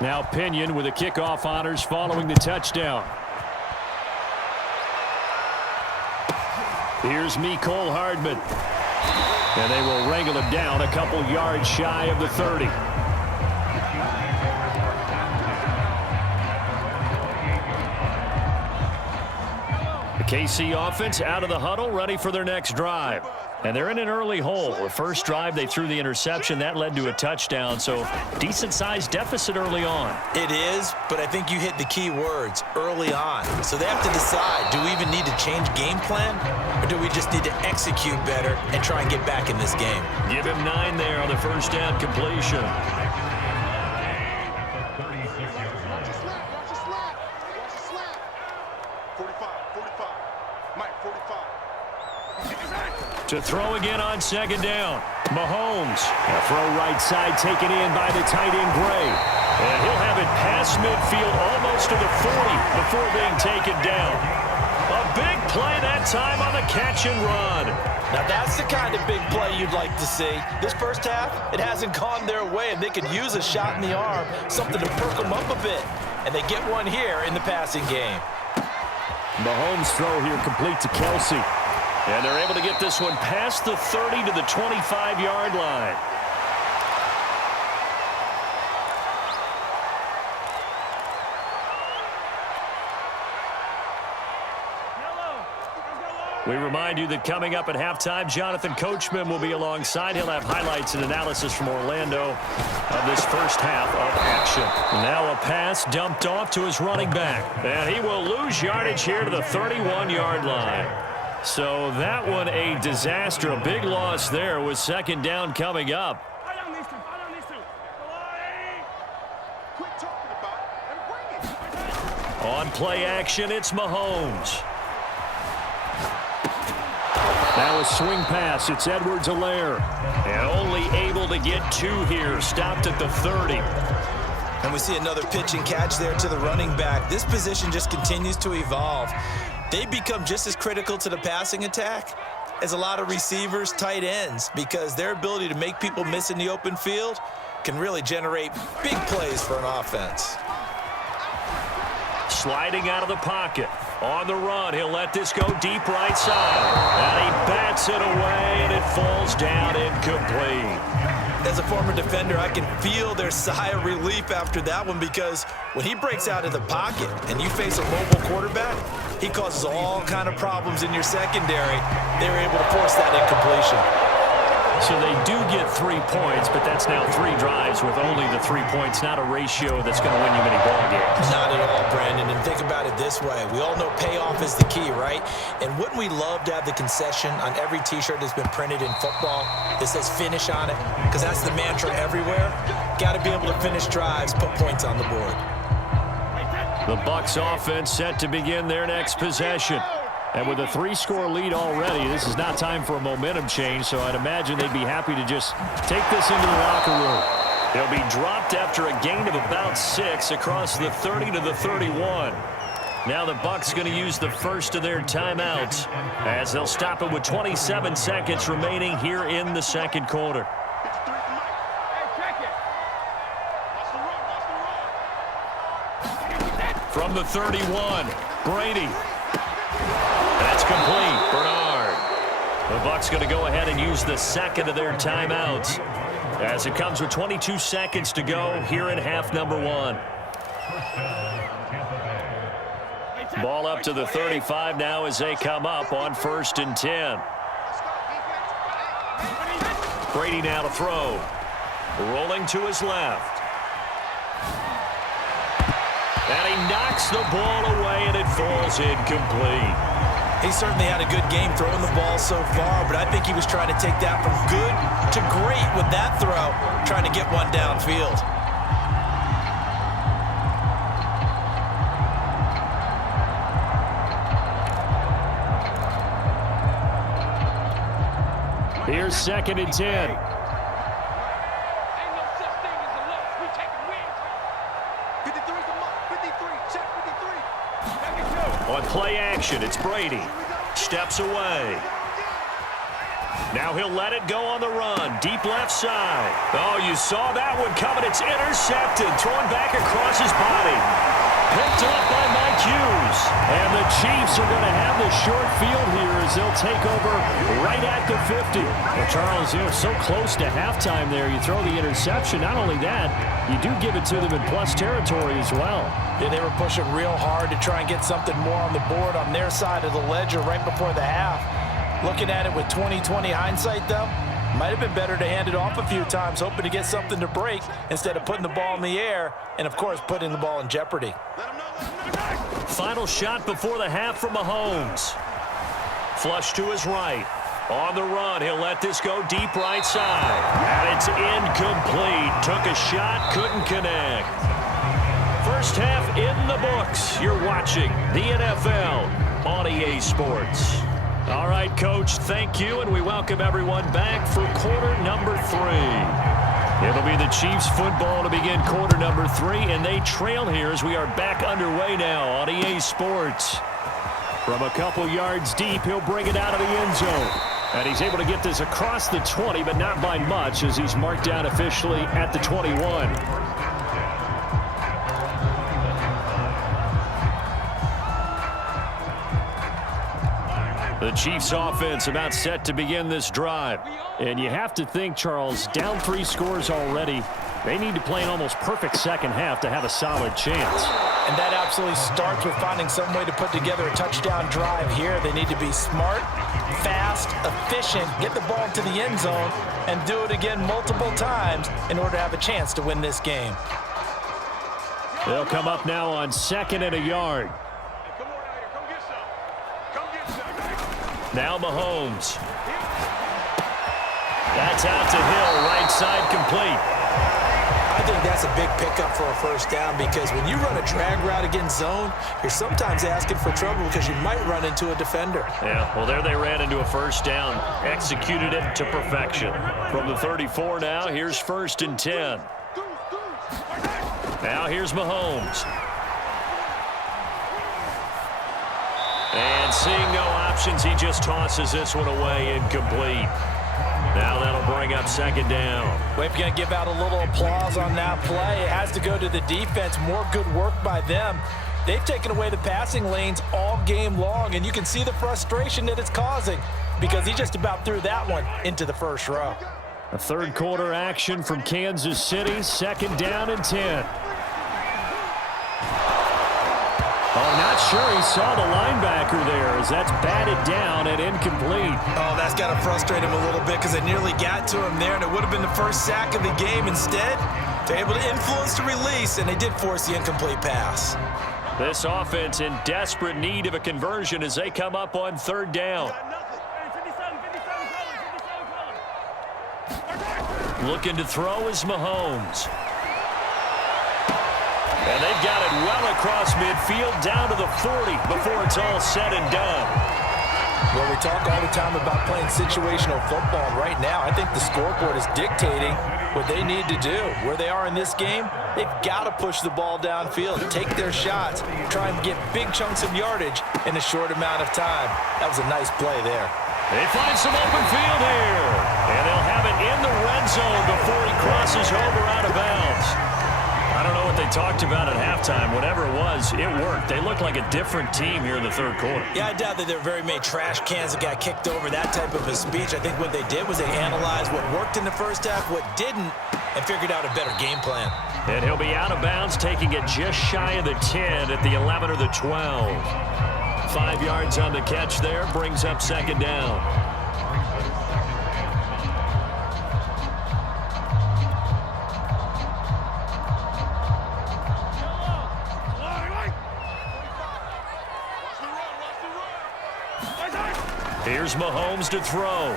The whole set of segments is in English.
Now Pinion with the kickoff honors following the touchdown. Here's Mecole Hardman. And they will wrangle him down a couple yards shy of the 30. The KC offense out of the huddle, ready for their next drive. And they're in an early hole. The first drive, they threw the interception. That led to a touchdown, so decent-sized deficit early on. It is, but I think you hit the key words, early on. So they have to decide, do we even need to change game plan, or do we just need to execute better and try and get back in this game? Give him 9 there on the first down completion. To throw again on second down. Mahomes. A throw right side taken in by the tight end Gray. And he'll have it past midfield almost to the 40 before being taken down. A big play that time on the catch and run. Now that's the kind of big play you'd like to see. This first half, it hasn't gone their way, and they could use a shot in the arm, something to perk them up a bit. And they get one here in the passing game. Mahomes' throw here complete to Kelsey. And they're able to get this one past the 30 to the 25-yard line. We remind you that coming up at halftime, Jonathan Coachman will be alongside. He'll have highlights and analysis from Orlando of this first half of action. Now a pass dumped off to his running back. And he will lose yardage here to the 31-yard line. So that one a disaster. A big loss there with second down coming up. On play action, it's Mahomes. Now a swing pass. It's Edwards-Helaire. And only able to get 2 here. Stopped at the 30. And we see another pitch and catch there to the running back. This position just continues to evolve. They become just as critical to the passing attack as a lot of receivers, tight ends, because their ability to make people miss in the open field can really generate big plays for an offense. Sliding out of the pocket. On the run, he'll let this go deep right side. And he bats it away, and it falls down incomplete. As a former defender, I can feel their sigh of relief after that one, because when he breaks out of the pocket and you face a mobile quarterback, he causes all kind of problems in your secondary. They were able to force that incompletion. So they do get 3 points, but that's now 3 drives with only the 3 points, not a ratio that's going to win you many ball games. Not at all, Brandon. And think about it this way. We all know payoff is the key, right? And wouldn't we love to have the concession on every T-shirt that's been printed in football that says finish on it? Because that's the mantra everywhere. Got to be able to finish drives, put points on the board. The Bucs offense set to begin their next possession. And with a 3-score lead already, this is not time for a momentum change, so I'd imagine they'd be happy to just take this into the locker room. They'll be dropped after a gain of about 6 across the 30 to the 31. Now the Bucs going to use the first of their timeouts as they'll stop it with 27 seconds remaining here in the second quarter. From the 31, Brady. That's complete. Bernard. The Bucs going to go ahead and use the second of their timeouts as it comes with 22 seconds to go here in half number 1. Ball up to the 35 now as they come up on 1st and 10. Brady now to throw. Rolling to his left. And he knocks the ball away, and it falls incomplete. He certainly had a good game throwing the ball so far, but I think he was trying to take that from good to great with that throw, trying to get one downfield. Here's 2nd and 10. On play action, it's Brady. Steps away. Now he'll let it go on the run. Deep left side. Oh, you saw that one coming. It's intercepted. Thrown back across his body. Picked off by Mike Hughes. And the Chiefs are going to have the short field here as they'll take over right at the 50. Well, Charles, so close to halftime there. You throw the interception. Not only that, you do give it to them in plus territory as well. Yeah, they were pushing real hard to try and get something more on the board on their side of the ledger right before the half. Looking at it with 20/20 hindsight, though, might have been better to hand it off a few times, hoping to get something to break instead of putting the ball in the air and, of course, putting the ball in jeopardy. Final shot before the half from Mahomes. Flush to his right. On the run, he'll let this go deep right side. And it's incomplete. Took a shot, couldn't connect. First half in the books. You're watching the NFL on EA Sports. All right, Coach, thank you, and we welcome everyone back for quarter number 3. It'll be the Chiefs football to begin quarter number 3, and they trail here as we are back underway now on EA Sports. From a couple yards deep, he'll bring it out of the end zone. And he's able to get this across the 20, but not by much as he's marked down officially at the 21. The Chiefs offense about set to begin this drive. And you have to think, Charles, down 3 scores already. They need to play an almost perfect second half to have a solid chance. And that absolutely starts with finding some way to put together a touchdown drive here. They need to be smart, fast, efficient, get the ball to the end zone, and do it again multiple times in order to have a chance to win this game. They'll come up now on 2nd and a yard. Now Mahomes. That's out to Hill, right side complete. I think that's a big pickup for a first down because when you run a drag route against zone, you're sometimes asking for trouble because you might run into a defender. Yeah, well, there they ran into a first down. Executed it to perfection. From the 34 now, here's 1st and 10. Now here's Mahomes. And seeing no options, he just tosses this one away, incomplete. Now that'll bring up 2nd down. We're going to give out a little applause on that play. It has to go to the defense. More good work by them. They've taken away the passing lanes all game long, and you can see the frustration that it's causing because he just about threw that one into the first row. A 3rd quarter action from Kansas City, 2nd down and 10. Oh, not sure he saw the linebacker there as that's batted down and incomplete. Oh, that's got to frustrate him a little bit because they nearly got to him there, and it would have been the first sack of the game. Instead, they're able to influence the release, and they did force the incomplete pass. This offense in desperate need of a conversion as they come up on 3rd down. Looking to throw is Mahomes. And they've got it well across midfield down to the 40 before it's all said and done. Well, we talk all the time about playing situational football. Right now, I think the scoreboard is dictating what they need to do. Where they are in this game, they've got to push the ball downfield, take their shots, try and get big chunks of yardage in a short amount of time. That was a nice play there. They find some open field here. And they'll have it in the red zone before he crosses over out of bounds. I don't know what they talked about at halftime. Whatever it was, it worked. They looked like a different team here in the 3rd quarter. Yeah, I doubt that there were very many trash cans that got kicked over, that type of a speech. I think what they did was they analyzed what worked in the first half, what didn't, and figured out a better game plan. And he'll be out of bounds, taking it just shy of the 10 at the 11 or the 12. 5 yards on the catch there, brings up 2nd down. Here's Mahomes to throw.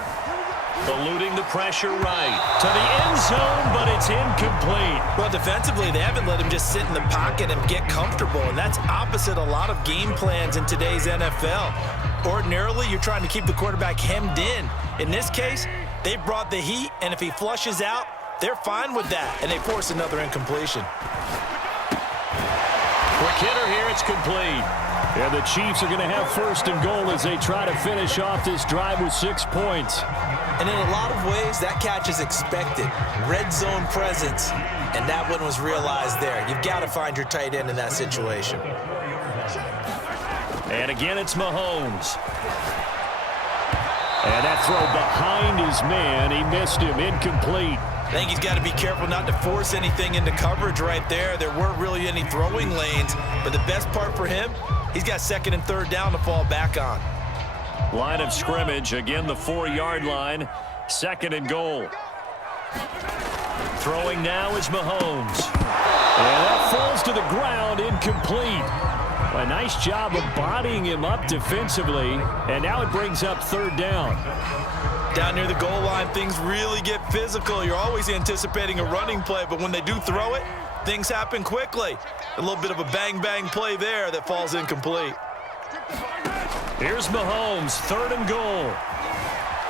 Eluding the pressure right. To the end zone, but it's incomplete. Well, defensively, they haven't let him just sit in the pocket and get comfortable, and that's opposite a lot of game plans in today's NFL. Ordinarily, you're trying to keep the quarterback hemmed in. In this case, they brought the heat, and if he flushes out, they're fine with that, and they force another incompletion. Quick Kidder here. It's complete. And the Chiefs are going to have first and goal as they try to finish off this drive with 6 points. And in a lot of ways, that catch is expected. Red zone presence, and that one was realized there. You've got to find your tight end in that situation. And again, it's Mahomes. And that throw behind his man. He missed him. Incomplete. I think he's got to be careful not to force anything into coverage right there. There weren't really any throwing lanes, but the best part for him, he's got second and third down to fall back on. Line of scrimmage, again the 4-yard line, second and goal. Throwing now is Mahomes. And that falls to the ground, incomplete. A nice job of bodying him up defensively, and now it brings up third down. Down near the goal line, things really get physical. You're always anticipating a running play, but when they do throw it, things happen quickly. A little bit of a bang-bang play there that falls incomplete. Here's Mahomes, third and goal.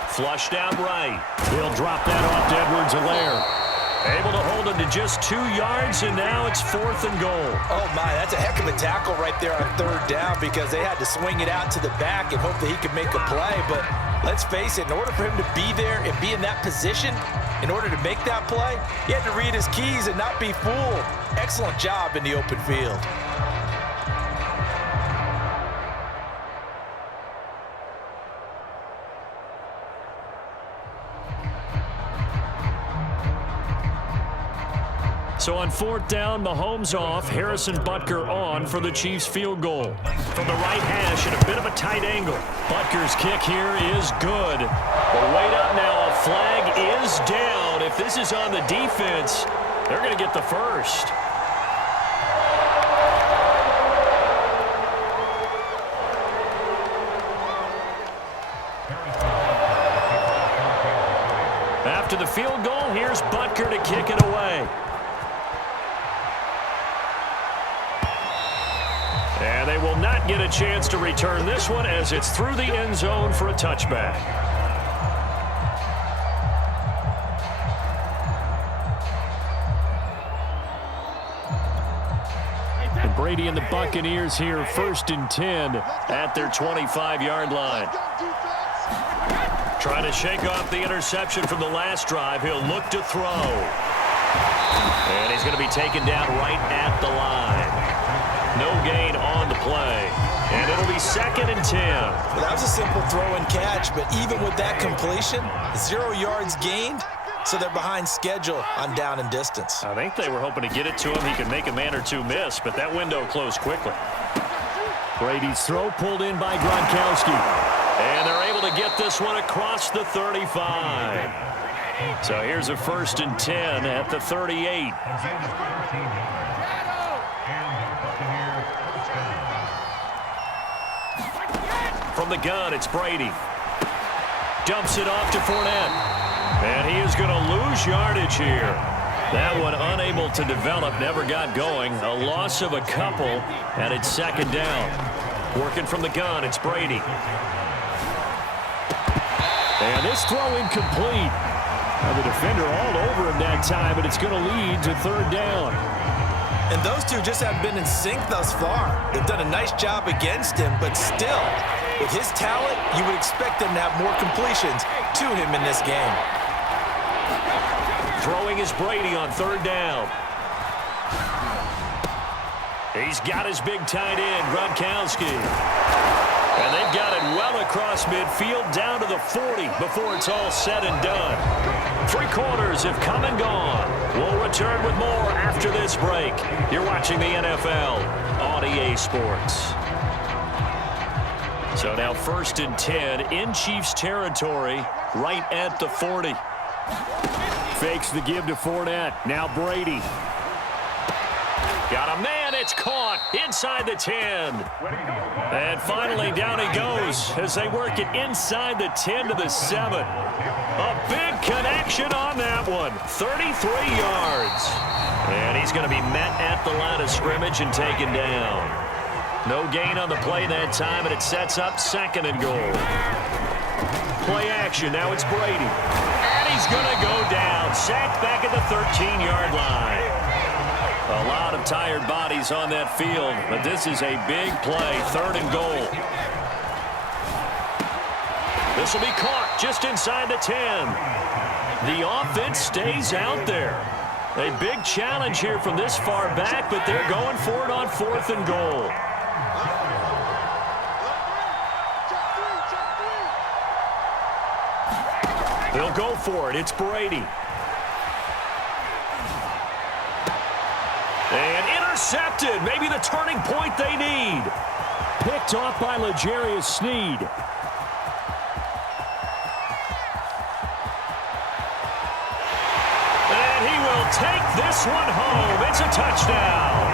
Flushed out right. He'll drop that off to Edwards-Helaire. Able to hold him to just 2 yards, and now it's fourth and goal. Oh, my, that's a heck of a tackle right there on third down because they had to swing it out to the back and hope that he could make a play. But let's face it, in order for him to be there and be in that position, in order to make that play, he had to read his keys and not be fooled. Excellent job in the open field. So on fourth down, Mahomes off, Harrison Butker on for the Chiefs field goal. From the right hash at a bit of a tight angle. Butker's kick here is good. But wait up now, a flag is down. If this is on the defense, they're going to get the first. After the field goal, here's Butker to kick it away. And they will not get a chance to return this one as it's through the end zone for a touchback. And Brady and the Buccaneers here, first and 10 at their 25-yard line. Trying to shake off the interception from the last drive. He'll look to throw. And he's going to be taken down right at the line. No gain on the play. And it'll be second and 10. Well, that was a simple throw and catch, but even with that completion, 0 yards gained, so they're behind schedule on down and distance. I think they were hoping to get it to him. He could make a man or two miss, but that window closed quickly. Brady's throw pulled in by Gronkowski. And they're able to get this one across the 35. So here's a first and 10 at the 38. From the gun, it's Brady. Dumps it off to Fournette. And he is going to lose yardage here. That one unable to develop, never got going. A loss of a couple, and it's second down. Working from the gun, it's Brady. And this throw incomplete. Now the defender all over him that time, but it's going to lead to third down. And those two just haven't been in sync thus far. They've done a nice job against him, but still, with his talent, you would expect them to have more completions to him in this game. Throwing is Brady on third down. He's got his big tight end, Gronkowski. And they've got it well across midfield down to the 40 before it's all said and done. 3 quarters have come and gone. We'll return with more after this break. You're watching the NFL on EA Sports. So now first and 10 in Chiefs territory right at the 40. Fakes the give to Fournette. Now Brady. Got a man. It's caught inside the 10. And finally down he goes as they work it inside the 10 to the 7. A big connection on that one. 33 yards. And he's going to be met at the line of scrimmage and taken down. No gain on the play that time, and it sets up second and goal. Play action. Now it's Brady. And he's going to go down. Sacked back at the 13-yard line. A lot of tired bodies on that field, but this is a big play, 3rd and goal. This will be caught just inside the 10. The offense stays out there. A big challenge here from this far back, but they're going for it on 4th and goal. They'll go for it. It's Brady. And intercepted. Maybe the turning point they need. Picked off by L'Jarius Sneed. And he will take this one home. It's a touchdown.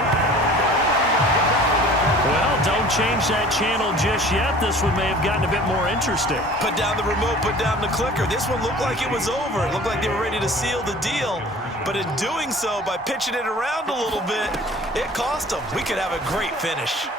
Well, don't change that channel just yet. This one may have gotten a bit more interesting. Put down the remote, put down the clicker. This one looked like it was over. It looked like they were ready to seal the deal. But in doing so, by pitching it around a little bit, it cost them. We could have a great finish.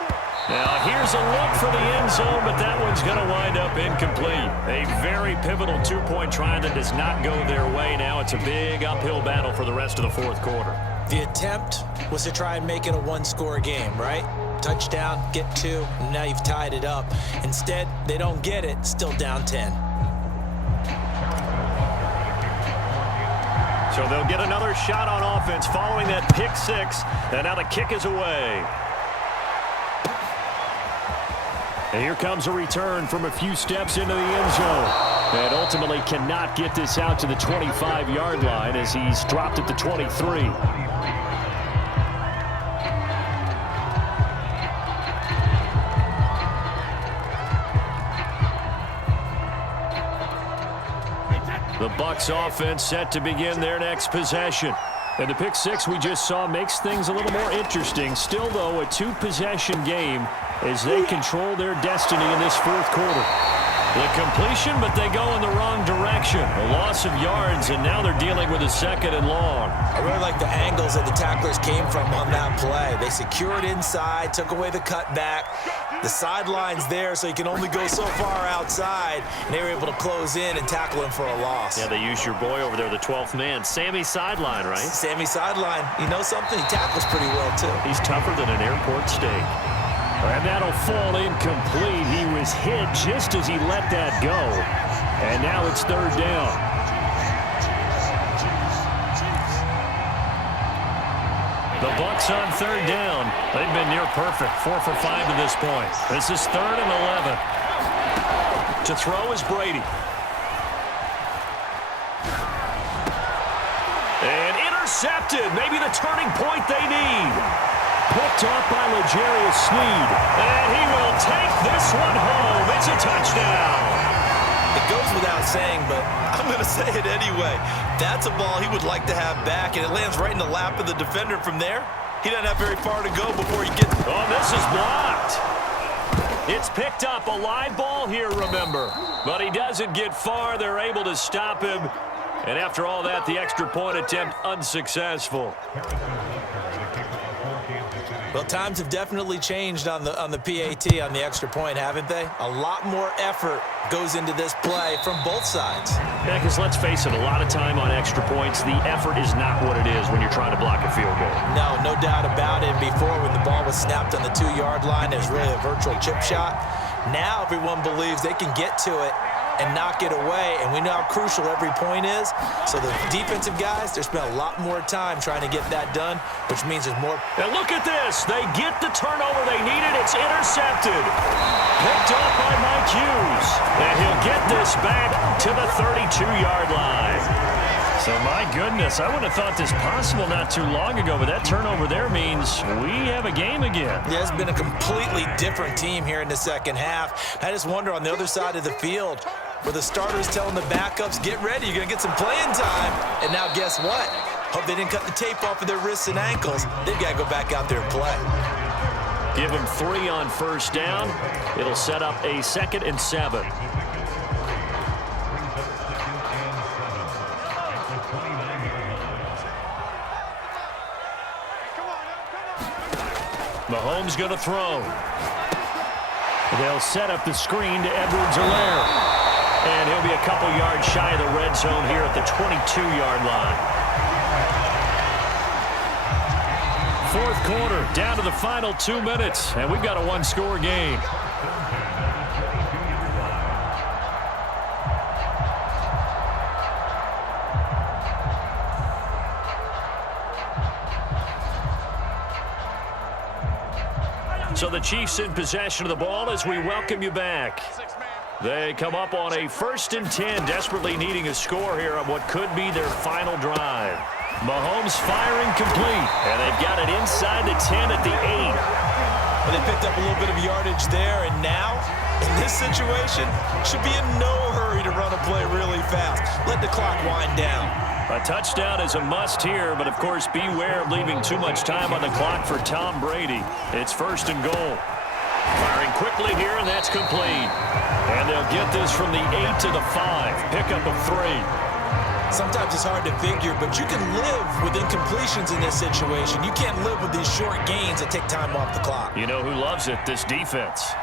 Now, here's a look for the end zone, but that one's going to wind up incomplete. A very pivotal 2-point try that does not go their way. Now it's a big uphill battle for the rest of the 4th quarter. The attempt was to try and make it a one-score game, right? Touchdown, get 2, and now you've tied it up. Instead, they don't get it, still down 10. So they'll get another shot on offense following that pick 6, and now the kick is away. And here comes a return from a few steps into the end zone. And ultimately cannot get this out to the 25-yard line as he's dropped at the 23. The Bucs offense set to begin their next possession. And the pick 6 we just saw makes things a little more interesting. Still, though, a 2-possession game as they control their destiny in this 4th quarter. The completion, but they go in the wrong direction. A loss of yards, and now they're dealing with a 2nd and long. I really like the angles that the tacklers came from on that play. They secured inside, took away the cutback. The sideline's there, so you can only go so far outside, and they were able to close in and tackle him for a loss. Yeah, they used your boy over there, the 12th man. Sammy Sideline, right? Sammy Sideline. You know something? He tackles pretty well, too. He's tougher than an airport steak. And that'll fall incomplete. He was hit just as he let that go. And now it's 3rd down. The Bucs on 3rd down. They've been near perfect. 4 for 5 to this point. This is 3rd and 11. To throw is Brady. And intercepted. Maybe the turning point they need. Picked off by L'Jarius Sneed. And he will take this one home. It's a touchdown. It goes without saying, but I'm going to say it anyway. That's a ball he would like to have back, and it lands right in the lap of the defender from there. He doesn't have very far to go before he gets... Oh, this is blocked. It's picked up. A live ball here, remember. But he doesn't get far. They're able to stop him. And after all that, the extra point attempt unsuccessful. Well, times have definitely changed on the PAT, on the extra point, haven't they? A lot more effort goes into this play from both sides. Yeah, because let's face it, a lot of time on extra points, the effort is not what it is when you're trying to block a field goal. No doubt about it. Before, when the ball was snapped on the 2-yard line, it was really a virtual chip shot. Now everyone believes they can get to it and knock it away, and we know how crucial every point is. So the defensive guys, they spent a lot more time trying to get that done, which means there's more. And look at this. They get the turnover they needed. It's intercepted. Picked up by Mike Hughes. And he'll get this back to the 32-yard line. So, my goodness, I would have thought this possible not too long ago, but that turnover there means we have a game again. Yeah, it's been a completely different team here in the second half. I just wonder on the other side of the field, where the starters telling the backups, get ready, you're going to get some playing time. And now guess what? Hope they didn't cut the tape off of their wrists and ankles. They've got to go back out there and play. Give them 3 on first down. It'll set up a 2nd and 7. Mahomes going to throw. They'll set up the screen to Edwards-Helaire. And he'll be a couple yards shy of the red zone here at the 22-yard line. fourth quarter, down to the final 2 minutes, and we've got a one-score game. So the Chiefs in possession of the ball as we welcome you back. They come up on a 1st and 10, desperately needing a score here on what could be their final drive. Mahomes firing complete, and they've got it inside the 10 at the 8. Well, they picked up a little bit of yardage there, and now, in this situation, should be in no hurry to run a play really fast. Let the clock wind down. A touchdown is a must here, but of course beware of leaving too much time on the clock for Tom Brady. It's 1st and goal. Firing quickly here, and that's complete. And they'll get this from the 8 to the 5. Pickup of 3. Sometimes it's hard to figure, but you can live with incompletions in this situation. You can't live with these short gains that take time off the clock. You know who loves it? This defense.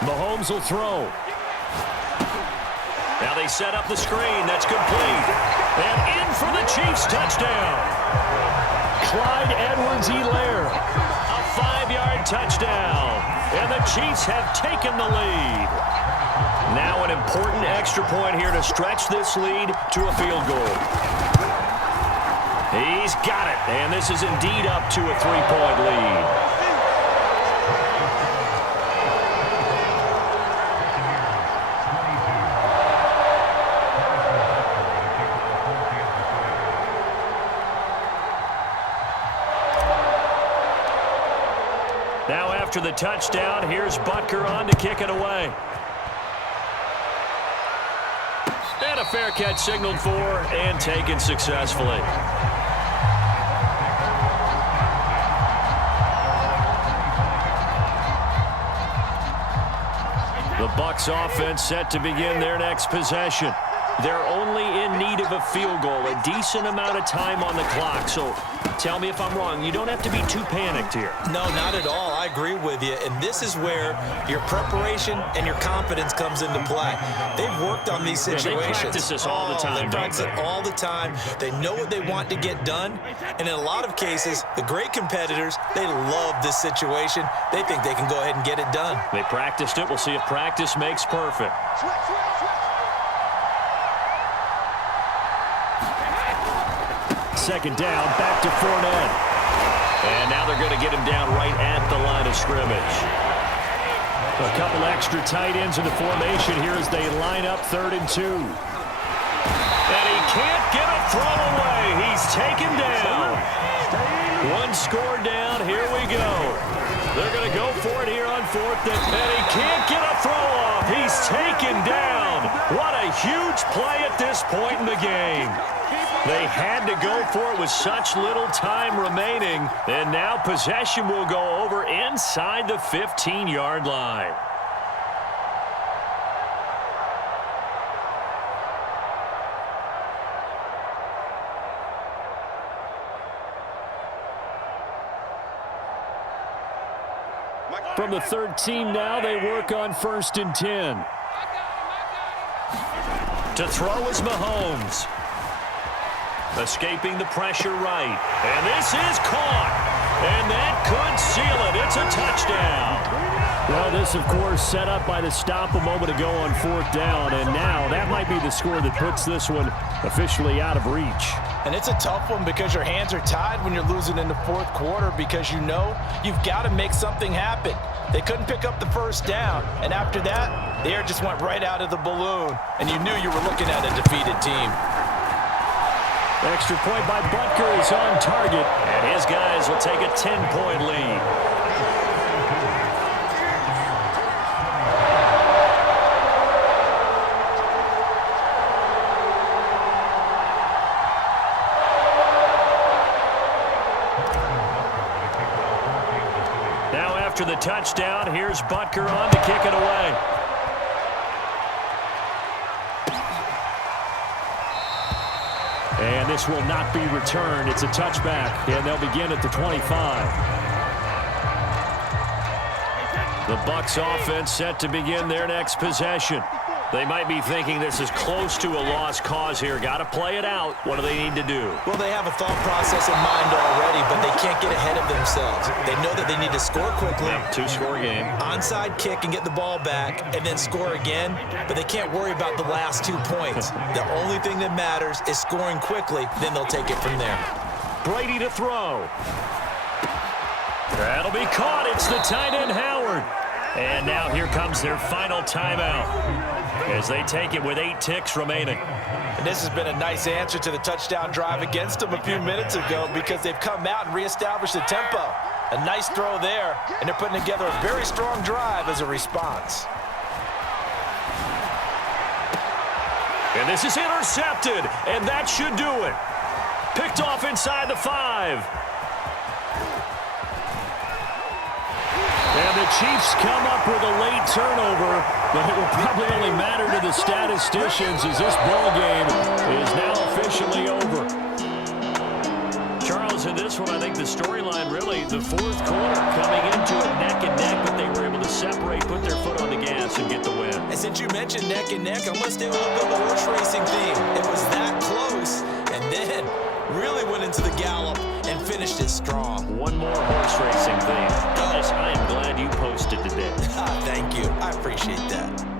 Mahomes will throw. Now they set up the screen. That's complete. And in for the Chiefs touchdown. Clyde Edwards-Helaire. A 5-yard touchdown. And the Chiefs have taken the lead. Now an important extra point here to stretch this lead to a field goal. He's got it. And this is indeed up to a 3-point lead. Now after the touchdown, here's Butker on to kick it away. And a fair catch signaled for and taken successfully. The Bucs offense set to begin their next possession. They're only in need of a field goal, a decent amount of time on the clock. So tell me if I'm wrong. You don't have to be too panicked here. No, not at all. I agree with you. And this is where your preparation and your confidence comes into play. They've worked on these situations. They practice this all the time. They practice it all the time. They know what they want to get done. And in a lot of cases, the great competitors, they love this situation. They think they can go ahead and get it done. They practiced it. We'll see if practice makes perfect. Second down, back to Fournette. And now they're going to get him down right at the line of scrimmage. A couple extra tight ends in the formation here as they line up 3rd and 2. And he can't get a throw away. He's taken down. One score down. Here we go. They're going to go for it here on 4th. And he can't get a throw off. He's taken down. What a huge play at this point in the game. They had to go for it with such little time remaining. And now possession will go over inside the 15-yard line. From the 13 now, they work on 1st and 10. To throw is Mahomes. Escaping the pressure right. And this is caught. And that could seal it. It's a touchdown. Well, this, of course, set up by the stop a moment ago on 4th down. And now that might be the score that puts this one officially out of reach. And it's a tough one because your hands are tied when you're losing in the 4th quarter because you know you've got to make something happen. They couldn't pick up the 1st down. And after that, the air just went right out of the balloon. And you knew you were looking at a defeated team. Extra point by Butker is on target, and his guys will take a 10-point lead. Now after the touchdown, here's Butker on to kick it away. And this will not be returned. It's a touchback, and they'll begin at the 25. The Bucs offense set to begin their next possession. They might be thinking this is close to a lost cause here. Got to play it out. What do they need to do? Well, they have a thought process in mind already, but they can't get ahead of themselves. They know that they need to score quickly. Yep, two-score game. Onside kick and get the ball back and then score again, but they can't worry about the last 2 points. The only thing that matters is scoring quickly, then they'll take it from there. Brady to throw. That'll be caught. It's the tight end, Howard. And now here comes their final timeout as they take it with 8 ticks remaining. And this has been a nice answer to the touchdown drive against them a few minutes ago because they've come out and reestablished the tempo. A nice throw there, and they're putting together a very strong drive as a response. And this is intercepted, and that should do it. Picked off inside the 5. And the Chiefs come up with a late turnover, but it will probably only matter to the statisticians as this ball game is now officially over. Charles, in this one, I think the storyline really, the fourth quarter, coming into it neck and neck, but they were able to separate, put their foot on the gas, and get the win. And since you mentioned neck and neck, I'm going to stay with a little bit of a horse racing theme. It was that close, and then really went into the gallop and finished it strong. One more horse racing theme. Dennis, I am glad you posted today. Thank you. I appreciate that.